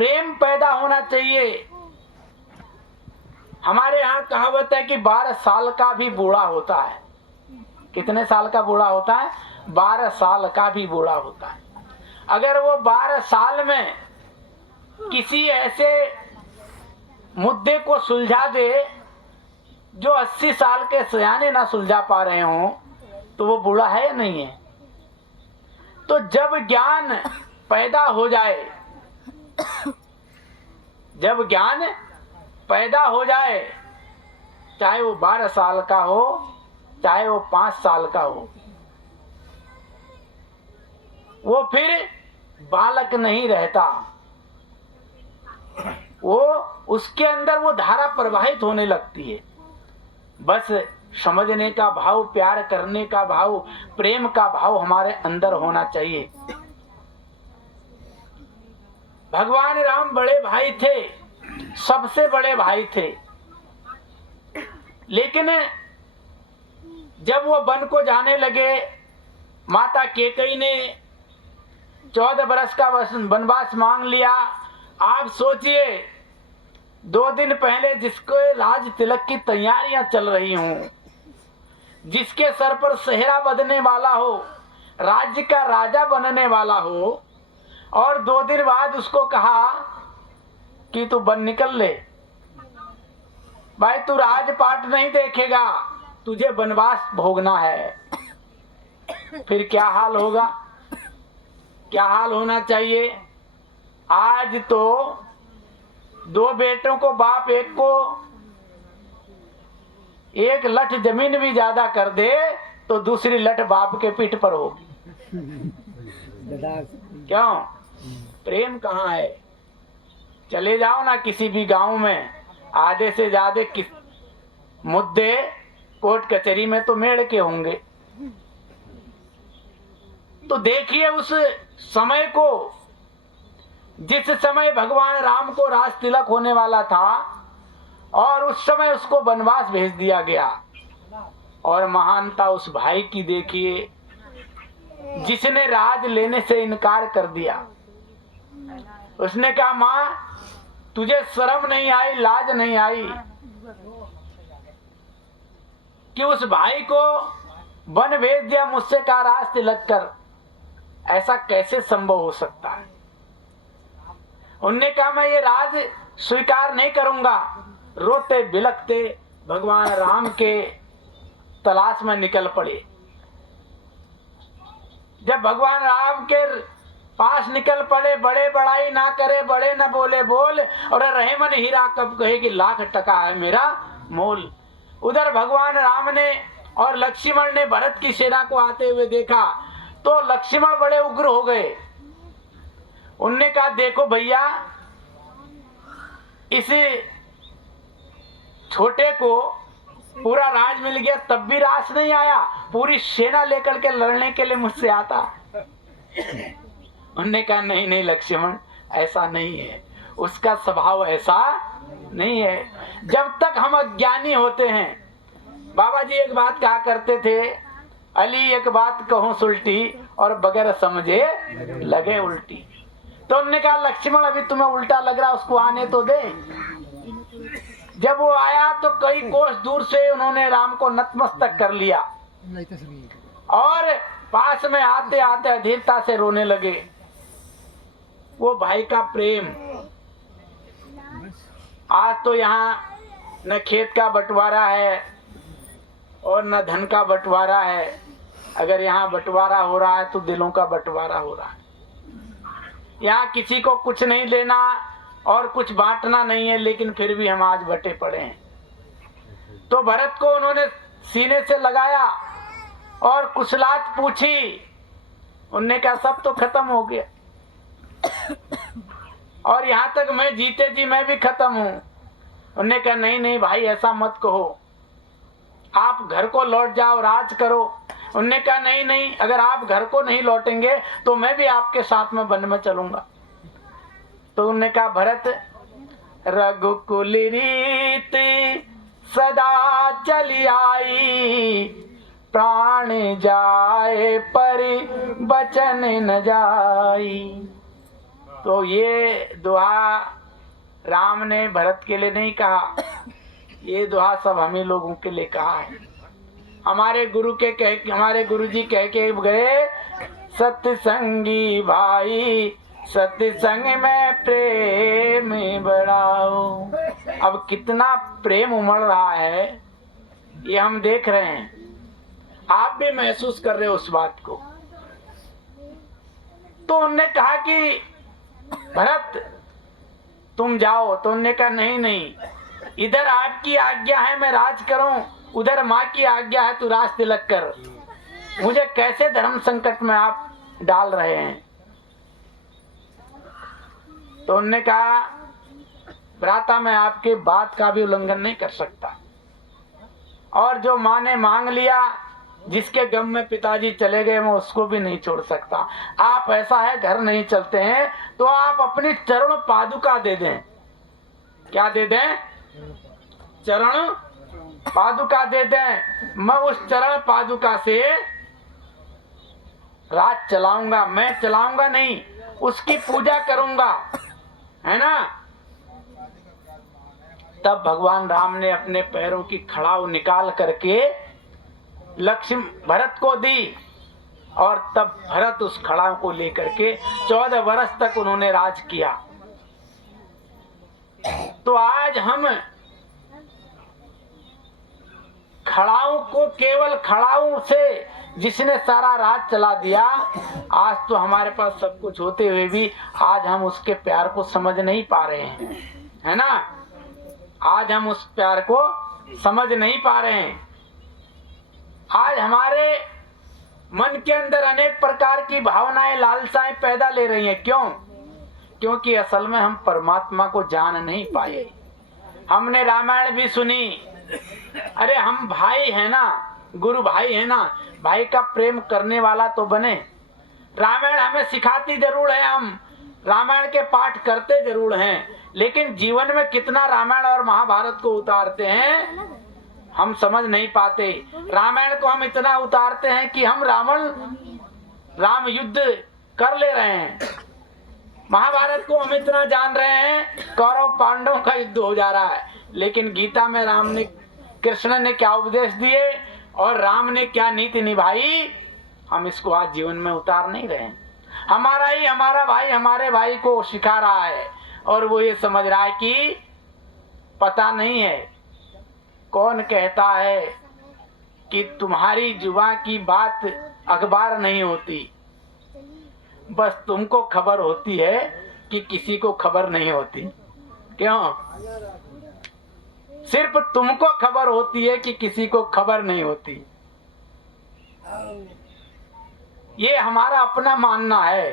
प्रेम पैदा होना चाहिए। हमारे यहाँ कहावत है कि 12 साल का भी बूढ़ा होता है। कितने साल का बूढ़ा होता है? 12 साल का भी बूढ़ा होता है। अगर वो 12 साल में किसी ऐसे मुद्दे को सुलझा दे जो 80 साल के सयाने ना सुलझा पा रहे हों, तो वो बूढ़ा है या नहीं है? तो जब ज्ञान पैदा हो जाए, जब ज्ञान पैदा हो जाए, चाहे वो 12 साल का हो, चाहे वो 5 साल का हो, वो फिर बालक नहीं रहता। वो उसके अंदर वो धारा प्रवाहित होने लगती है। बस समझने का भाव, प्यार करने का भाव, प्रेम का भाव हमारे अंदर होना चाहिए। भगवान राम बड़े भाई थे, सबसे बड़े भाई थे, लेकिन जब वो वन को जाने लगे, माता कैकेयी ने 14 बरस का वनवास मांग लिया। आप सोचिए, 2 दिन पहले जिसको राज तिलक की तैयारियां चल रही हों, जिसके सर पर सेहरा बंधने वाला हो, राज्य का राजा बनने वाला हो, और 2 दिन बाद उसको कहा कि तू वन निकल ले, भाई तू राजपाट नहीं देखेगा, तुझे वनवास भोगना है। फिर क्या हाल होगा? क्या हाल होना चाहिए? आज तो 2 बेटों को बाप एक को एक लठ जमीन भी ज्यादा कर दे तो दूसरी लठ बाप के पीठ पर होगी। क्यों? प्रेम कहाँ है? चले जाओ ना किसी भी गांव में, आधे से ज्यादा मुद्दे कोर्ट कचहरी में तो मेड़ के होंगे। तो देखिए उस समय को, जिस समय भगवान राम को राज तिलक होने वाला था और उस समय उसको वनवास भेज दिया गया, और महानता उस भाई की देखिए जिसने राज लेने से इनकार कर दिया। उसने कहा, माँ तुझे शर्म नहीं आई, लाज नहीं आई कि उस भाई को वन भेज दिया, मुझसे कहा राज तिलक कर? ऐसा कैसे संभव हो सकता है? उनने कहा, मैं ये राज स्वीकार नहीं करूंगा। रोते बिलखते भगवान राम के तलाश में निकल पड़े। जब भगवान राम के पास निकल पड़े, बड़े बड़ाई ना करे, बड़े न बोले बोल, और रहे मन हीरा कब कहे कि लाख टका है मेरा मोल। उधर भगवान राम ने और लक्ष्मण ने भरत की सेना को आते हुए देखा तो लक्ष्मण बड़े उग्र हो गए। उनने कहा, देखो भैया, इस छोटे को पूरा राज मिल गया तब भी रास नहीं आया, पूरी सेना लेकर के लड़ने के लिए मुझसे आता। उन्होंने कहा, नहीं नहीं लक्ष्मण, ऐसा नहीं है, उसका स्वभाव ऐसा नहीं है। जब तक हम अज्ञानी होते हैं, बाबा जी एक बात कहा करते थे, अली एक बात कहूं सुलटी और बगैर समझे लगे उल्टी। तो उन्होंने कहा, लक्ष्मण अभी तुम्हें उल्टा लग रहा, उसको आने तो दे। जब वो आया तो कई कोस दूर से उन्होंने राम को नतमस्तक कर लिया और पास में आते आते अधीरता से रोने लगे। वो भाई का प्रेम। आज तो यहाँ न खेत का बंटवारा है और न धन का बंटवारा है। अगर यहाँ बंटवारा हो रहा है तो दिलों का बंटवारा हो रहा है। यहाँ किसी को कुछ नहीं लेना और कुछ बांटना नहीं है, लेकिन फिर भी हम आज बटे पड़े हैं। तो भरत को उन्होंने सीने से लगाया और कुशलात पूछी। उनने कहा, सब तो खत्म हो गया और यहाँ तक मैं जीते जी मैं भी खत्म हूँ। उनने कहा, नहीं नहीं भाई, ऐसा मत कहो, आप घर को लौट जाओ, राज करो। उनने कहा, नहीं नहीं, अगर आप घर को नहीं लौटेंगे तो मैं भी आपके साथ में वन में चलूंगा। तो उन्होंने कहा, भरत, रघुकुल रीत सदा चली आई, प्राण जाए पर बचन न जाई। तो ये दुआ राम ने भरत के लिए नहीं कहा, ये दुआ सब हमें लोगों के लिए कहा है। हमारे गुरु जी कह के गए, सत्संगी भाई सत्संग में प्रेम बढ़ाओ। अब कितना प्रेम उमड़ रहा है ये हम देख रहे हैं, आप भी महसूस कर रहे हो उस बात को। तो उनने कहा कि भरत तुम जाओ, तो उन्होंने कहा नहीं नहीं, इधर आपकी आज्ञा है मैं राज करूं, उधर माँ की आज्ञा है तू राज तिलक कर। मुझे कैसे धर्म संकट में आप डाल रहे हैं। तो उन्होंने कहा भ्राता मैं आपके बात का भी उल्लंघन नहीं कर सकता, और जो माँ ने मांग लिया, जिसके गम में पिताजी चले गए मैं उसको भी नहीं छोड़ सकता। आप ऐसा है घर नहीं चलते हैं तो आप अपनी चरण पादुका दे दें। क्या दे दें? चरण पादुका दे दें। मैं उस चरण पादुका से राज चलाऊंगा, मैं चलाऊंगा नहीं, उसकी पूजा करूंगा, है ना। तब भगवान राम ने अपने पैरों की खड़ाऊ निकाल करके लक्ष्मण भरत को दी, और तब भरत उस खड़ाऊ को लेकर के 14 वर्ष तक उन्होंने राज किया। तो आज हम खड़ाऊ को, केवल खड़ाऊ से जिसने सारा राज चला दिया, आज तो हमारे पास सब कुछ होते हुए भी आज हम उसके प्यार को समझ नहीं पा रहे हैं, है ना। आज हम उस प्यार को समझ नहीं पा रहे हैं। आज हमारे मन के अंदर अनेक प्रकार की भावनाएं, लालसाएं पैदा ले रही हैं। क्यों? क्योंकि असल में हम परमात्मा को जान नहीं पाए। हमने रामायण भी सुनी, अरे हम भाई है ना, गुरु भाई है ना, भाई का प्रेम करने वाला तो बने। रामायण हमें सिखाती जरूर है, हम रामायण के पाठ करते जरूर हैं, लेकिन जीवन में कितना रामायण और महाभारत को उतारते हैं हम समझ नहीं पाते। रामायण को हम इतना उतारते हैं कि हम राम युद्ध कर ले रहे हैं। महाभारत को हम इतना जान रहे हैं कौरव पांडवों का युद्ध हो जा रहा है, लेकिन गीता में कृष्ण ने क्या उपदेश दिए और राम ने क्या नीति निभाई, हम इसको आज जीवन में उतार नहीं रहे हैं। हमारा भाई हमारे भाई को सिखा रहा है, और वो ये समझ रहा है कि पता नहीं है कौन कहता है कि तुम्हारी जुबान की बात अखबार नहीं होती, बस तुमको खबर होती है कि किसी को खबर नहीं होती। क्यों? सिर्फ तुमको खबर होती है कि किसी को खबर नहीं होती। ये हमारा अपना मानना है,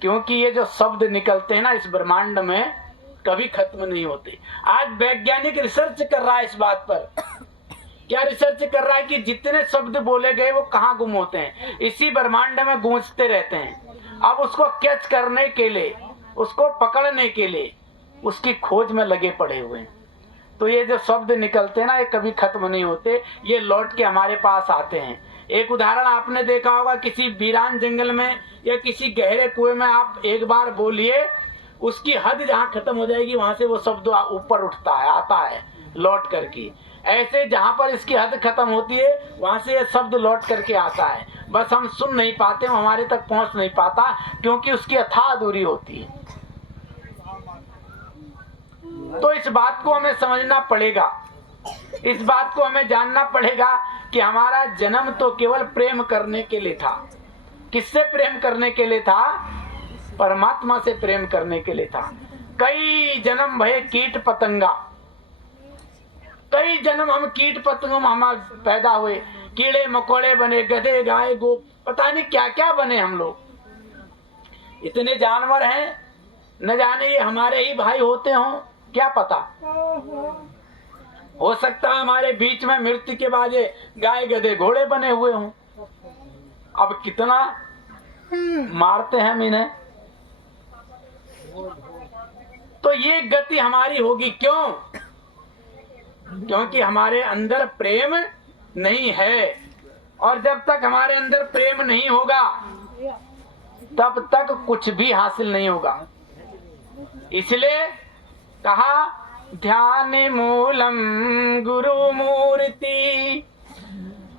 क्योंकि ये जो शब्द निकलते हैं ना इस ब्रह्मांड में कभी खत्म नहीं होते। आज वैज्ञानिक रिसर्च कर रहा है इस बात पर। क्या रिसर्च कर रहा है कि जितने शब्द बोले गए वो कहाँ गुम होते हैं, इसी ब्रह्मांड में गूंजते रहते हैं। अब उसको कैच करने के लिए, उसको पकड़ने के लिए उसकी खोज में लगे पड़े हुए हैं। तो ये जो शब्द निकलते हैं ना ये कभी खत्म नहीं होते, ये लौट के हमारे पास आते हैं। एक उदाहरण आपने देखा होगा, किसी वीरान जंगल में या किसी गहरे कुएं में आप एक बार बोलिए, उसकी हद जहाँ खत्म हो जाएगी वहां से वो शब्द ऊपर उठता है, आता है लौट करके। ऐसे जहाँ पर इसकी हद खत्म होती है वहां से ये शब्द लौट करके आता है, बस हम सुन नहीं पाते, हमारे तक पहुंच नहीं पाता, क्योंकि उसकी अथाह दूरी होती है। तो इस बात को हमें समझना पड़ेगा, इस बात को हमें जानना पड़ेगा कि हमारा जन्म तो केवल प्रेम करने के लिए था। किससे प्रेम करने के लिए था? परमात्मा से प्रेम करने के लिए था। कई जन्म भये कीट पतंगा, कई जन्म हम कीट पतंगों में हम पैदा हुए, कीड़े मकोड़े बने, गधे गाय गो, पता नहीं क्या क्या बने हम लोग। इतने जानवर हैं, न जाने ये हमारे ही भाई होते हों, क्या पता। हो सकता है हमारे बीच में मृत्यु के बाद ये गाय गधे घोड़े बने हुए हों। अब कितना मारते हैं हम इन्हें। तो ये गति हमारी होगी, क्यों? क्योंकि हमारे अंदर प्रेम नहीं है, और जब तक हमारे अंदर प्रेम नहीं होगा तब तक कुछ भी हासिल नहीं होगा। इसलिए कहा ध्यान मूलम गुरु मूर्ति,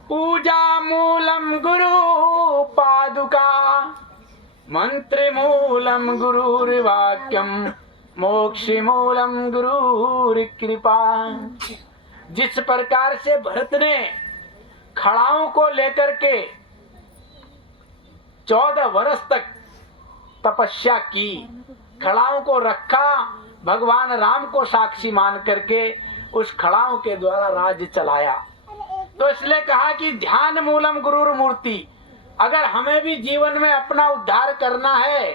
पूजा मूलम गुरु पादुका, मंत्र मूलम गुरुर्वाक्यम, मोक्ष मूलम गुरुर कृपा। जिस प्रकार से भरत ने खड़ाओं को लेकर के 14 वर्ष तक तपस्या की, खड़ाओं को रखा, भगवान राम को साक्षी मान करके उस खड़ाओं के द्वारा राज्य चलाया। तो इसलिए कहा कि ध्यान मूलम गुरुर मूर्ति। अगर हमें भी जीवन में अपना उद्धार करना है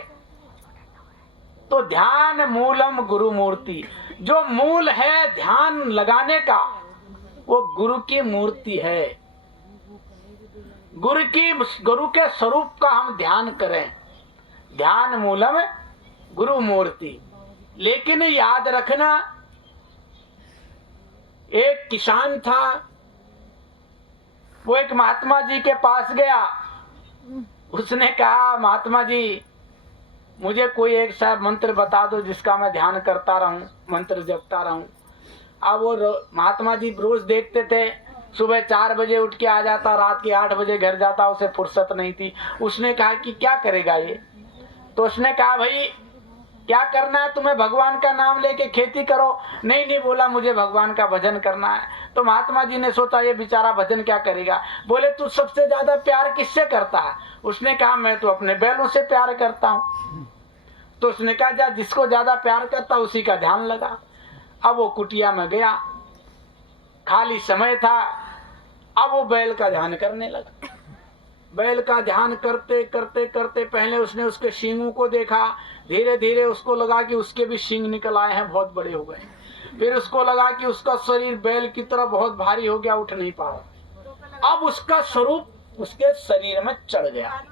तो ध्यान मूलम गुरु मूर्ति, जो मूल है ध्यान लगाने का वो गुरु की मूर्ति है। गुरु के स्वरूप का हम ध्यान करें, ध्यान मूलम गुरु मूर्ति। लेकिन याद रखना, एक किसान था, वो एक महात्मा जी के पास गया। उसने कहा महात्मा जी मुझे कोई एक सा मंत्र बता दो जिसका मैं ध्यान करता रहूं, मंत्र जपता रहूं। अब वो महात्मा जी रोज देखते थे, सुबह 4 बजे उठ के आ जाता, रात के 8 बजे घर जाता, उसे फुर्सत नहीं थी। उसने कहा कि क्या करेगा ये? तो उसने कहा भाई क्या करना है तुम्हें? भगवान का नाम लेके खेती करो। नहीं बोला मुझे भगवान का भजन करना है। तो महात्मा जी ने सोचा ये बेचारा भजन क्या करेगा। बोले तू सबसे ज्यादा प्यार किससे करता है? उसने कहा मैं तो अपने बैलों से प्यार करता हूँ। तो उसने कहा जा जिसको ज्यादा प्यार करता उसी का ध्यान लगा। अब वो कुटिया में गया, खाली समय था, अब वो बैल का ध्यान करने लगा। बैल का ध्यान करते करते करते पहले उसने उसके सींगों को देखा, धीरे धीरे उसको लगा कि उसके भी सींग निकल आए हैं, बहुत बड़े हो गए। फिर उसको लगा कि उसका शरीर बैल की तरह बहुत भारी हो गया, उठ नहीं पा रहा। अब उसका स्वरूप उसके शरीर में चढ़ गया।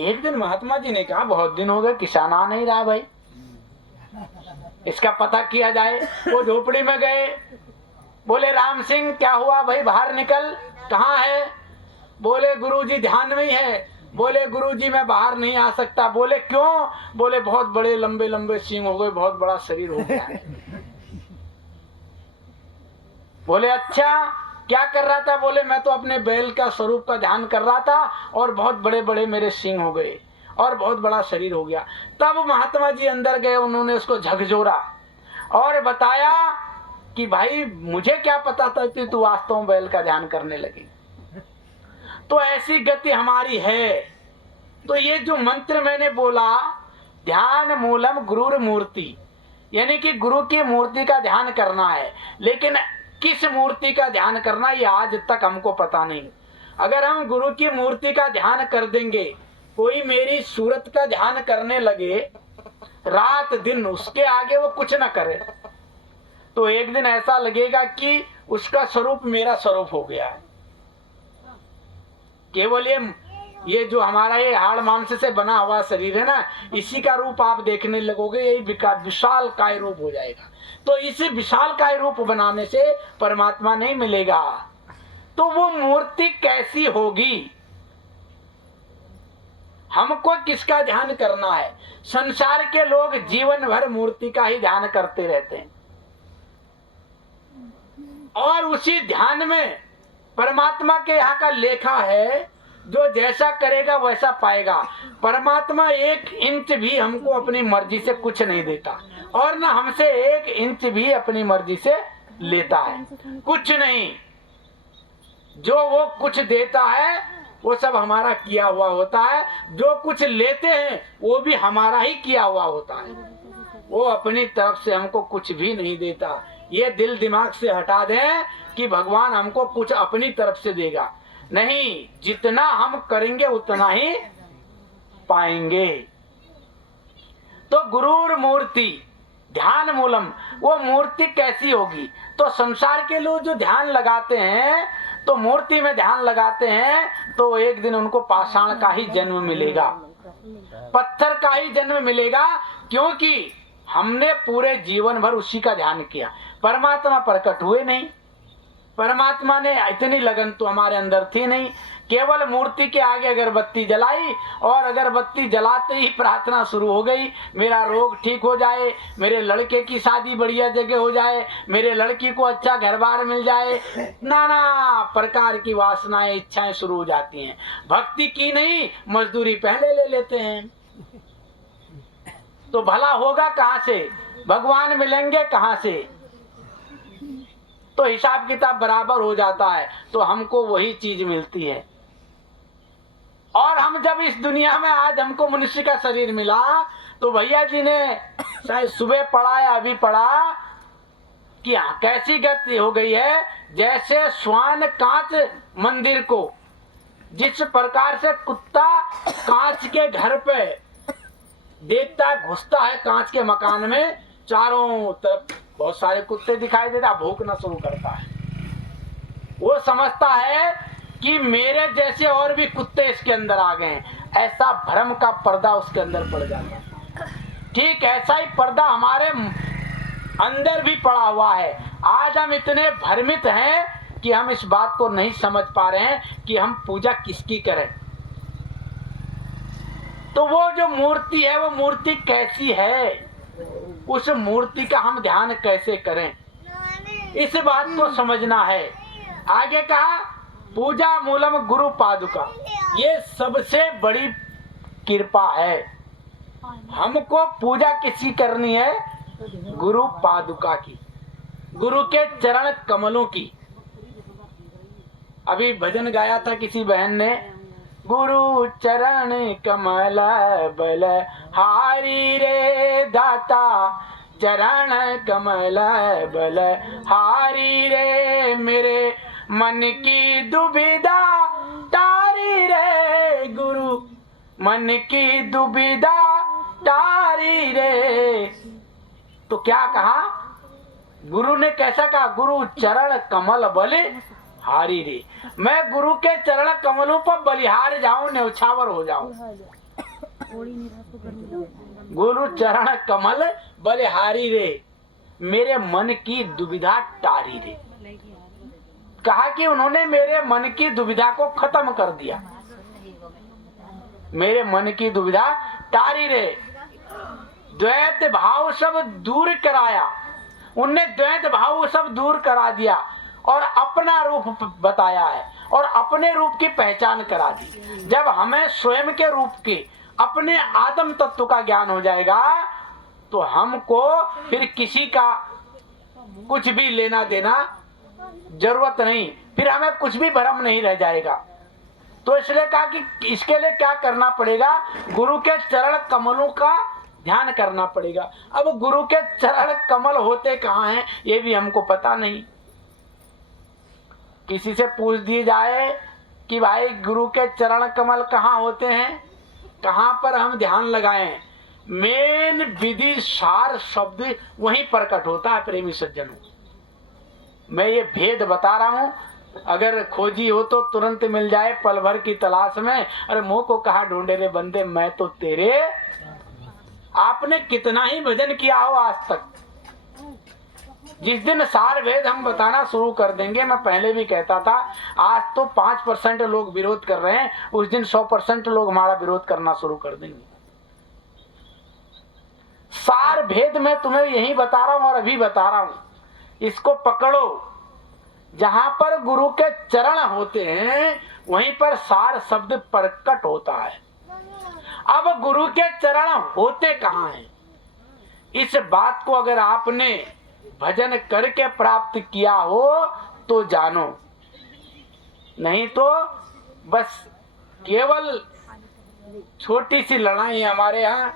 एक दिन महात्मा जी ने कहा बहुत दिन हो गए किसान आ नहीं रहा भाई, इसका पता किया जाए। वो झोपड़ी में गए, बोले राम सिंह क्या हुआ भाई, बाहर निकल, कहाँ है? बोले गुरुजी ध्यान में ही है। बोले गुरुजी मैं बाहर नहीं आ सकता। बोले क्यों? बोले बहुत बड़े लंबे लंबे सींग हो गए, बहुत बड़ा शरीर हो गया है। बोले अच्छा क्या कर रहा था? बोले मैं तो अपने बैल का स्वरूप का ध्यान कर रहा था और बहुत बड़े बड़े मेरे सींग हो गए और बहुत बड़ा शरीर हो गया। तब महात्मा जी अंदर गए, उन्होंने उसको झकझोरा और बताया कि भाई मुझे क्या पता था कि तू वास्तव में बैल का ध्यान करने लगी। तो ऐसी गति हमारी है। तो ये जो मंत्र मैंने बोला ध्यान मूलम गुरुर मूर्ति, यानी कि गुरु की मूर्ति का ध्यान करना है। लेकिन किस मूर्ति का ध्यान करना ये आज तक हमको पता नहीं। अगर हम गुरु की मूर्ति का ध्यान कर देंगे, कोई मेरी सूरत का ध्यान करने लगे रात दिन, उसके आगे वो कुछ ना करे, तो एक दिन ऐसा लगेगा कि उसका स्वरूप मेरा स्वरूप हो गया है। केवल ये जो हमारा ये हाड़ मांस से बना हुआ शरीर है ना, इसी का रूप आप देखने लगोगे, यही विशाल काय रूप हो जाएगा। तो इस विशाल काय रूप बनाने से परमात्मा नहीं मिलेगा। तो वो मूर्ति कैसी होगी? हमको किसका ध्यान करना है? संसार के लोग जीवन भर मूर्ति का ही ध्यान करते रहते हैं और उसी ध्यान में परमात्मा के यहाँ का लेखा है, जो जैसा करेगा वैसा पाएगा। परमात्मा 1 इंच भी हमको अपनी मर्जी से कुछ नहीं देता और न हमसे 1 इंच भी अपनी मर्जी से लेता है, कुछ नहीं। जो वो कुछ देता है वो सब हमारा किया हुआ होता है, जो कुछ लेते हैं वो भी हमारा ही किया हुआ होता है। वो अपनी तरफ से हमको कुछ भी नहीं देता। ये दिल दिमाग से हटा दें कि भगवान हमको कुछ अपनी तरफ से देगा, नहीं, जितना हम करेंगे उतना ही पाएंगे। तो गुरुर मूर्ति ध्यान मूलम, वो मूर्ति कैसी होगी? तो संसार के लोग जो ध्यान लगाते हैं, तो मूर्ति में ध्यान लगाते हैं, तो एक दिन उनको पाषाण का ही जन्म मिलेगा, पत्थर का ही जन्म मिलेगा, क्योंकि हमने पूरे जीवन भर उसी का ध्यान किया। परमात्मा प्रकट हुए नहीं, परमात्मा ने इतनी लगन तो हमारे अंदर थी नहीं, केवल मूर्ति के आगे अगरबत्ती जलाई और अगरबत्ती जलाते ही प्रार्थना शुरू हो गई, मेरा रोग ठीक हो जाए, मेरे लड़के की शादी बढ़िया जगह हो जाए, मेरे लड़की को अच्छा घर बार मिल जाए। नाना प्रकार की वासनाएं इच्छाएं शुरू हो जाती हैं। भक्ति की नहीं, मजदूरी पहले ले लेते हैं। तो भला होगा कहाँ से, भगवान मिलेंगे कहाँ से? तो हिसाब किताब बराबर हो जाता है, तो हमको वही चीज मिलती है। और हम जब इस दुनिया में, आज हमको मनुष्य का शरीर मिला, तो भैया जी ने शायद सुबह पढ़ा या अभी पढ़ा कि कैसी गति हो गई है, जैसे श्वान कांच मंदिर को, जिस प्रकार से कुत्ता कांच के घर पे देखता घुसता है, कांच के मकान में चारों तरफ बहुत सारे कुत्ते दिखाई देता, भौंकना शुरू करता है। वो समझता है कि मेरे जैसे और भी कुत्ते इसके अंदर आ गए हैं, ऐसा भ्रम का पर्दा उसके अंदर पड़ जाता है। ठीक ऐसा ही पर्दा हमारे अंदर भी पड़ा हुआ है। आज हम इतने भ्रमित हैं कि हम इस बात को नहीं समझ पा रहे हैं कि हम पूजा किसकी करें। तो वो जो मूर्ति है, वो मूर्ति कैसी है, उस मूर्ति का हम ध्यान कैसे करें, इस बात को समझना है। आगे कहा पूजा मूलम गुरु पादुका, ये सबसे बड़ी कृपा है। हमको पूजा किसकी करनी है? गुरु पादुका की, गुरु के चरण कमलों की। अभी भजन गाया था किसी बहन ने, गुरु चरण कमल बल हारी रे दाता, चरण कमल बल हारी रे, मेरे मन की दुविधा तारी रे, गुरु मन की दुविधा तारी रे। तो क्या कहा गुरु ने? कैसा कहा? गुरु चरण कमल बल हारी रे, मैं गुरु के चरण कमलों पर बलिहार जाऊं, न्यौछावर हो जाऊं। गुरु चरण कमल बलिहारी रे, मेरे मन की दुविधा टारी रे। कहा कि उन्होंने मेरे मन की दुविधा को खत्म कर दिया, मेरे मन की दुविधा टारी रे। द्वैत भाव सब दूर कराया, उनने द्वैत भाव सब दूर करा दिया और अपना रूप बताया है और अपने रूप की पहचान करा दी। जब हमें स्वयं के रूप के अपने आत्म तत्व का ज्ञान हो जाएगा, तो हमको फिर किसी का कुछ भी लेना देना जरूरत नहीं, फिर हमें कुछ भी भ्रम नहीं रह जाएगा। तो इसलिए कहा कि इसके लिए क्या करना पड़ेगा? गुरु के चरण कमलों का ध्यान करना पड़ेगा। अब गुरु के चरण कमल होते कहाँ हैं, ये भी हमको पता नहीं। किसी से पूछ दिए जाए कि भाई गुरु के चरण कमल कहाँ होते हैं, कहाँ पर हम ध्यान लगाएं, मेन विधि सार शब्द वहीं प्रकट होता है। प्रेमी सज्जनों, मैं ये भेद बता रहा हूँ, अगर खोजी हो तो तुरंत मिल जाए पल भर की तलाश में। अरे मुंह को कहा ढूंढे रे बंदे, मैं तो तेरे। आपने कितना ही भजन किया हो आज तक, जिस दिन सार भेद हम बताना शुरू कर देंगे, मैं पहले भी कहता था, आज तो 5% लोग विरोध कर रहे हैं, उस दिन 100% लोग हमारा विरोध करना शुरू कर देंगे। सार भेद मैं तुम्हें यही बता रहा हूं और अभी बता रहा हूं, इसको पकड़ो। जहां पर गुरु के चरण होते हैं वहीं पर सार शब्द प्रकट होता है। अब गुरु के चरण होते कहाँ हैं, इस बात को अगर आपने भजन करके प्राप्त किया हो तो जानो, नहीं तो बस केवल छोटी सी लड़ाई हमारे यहाँ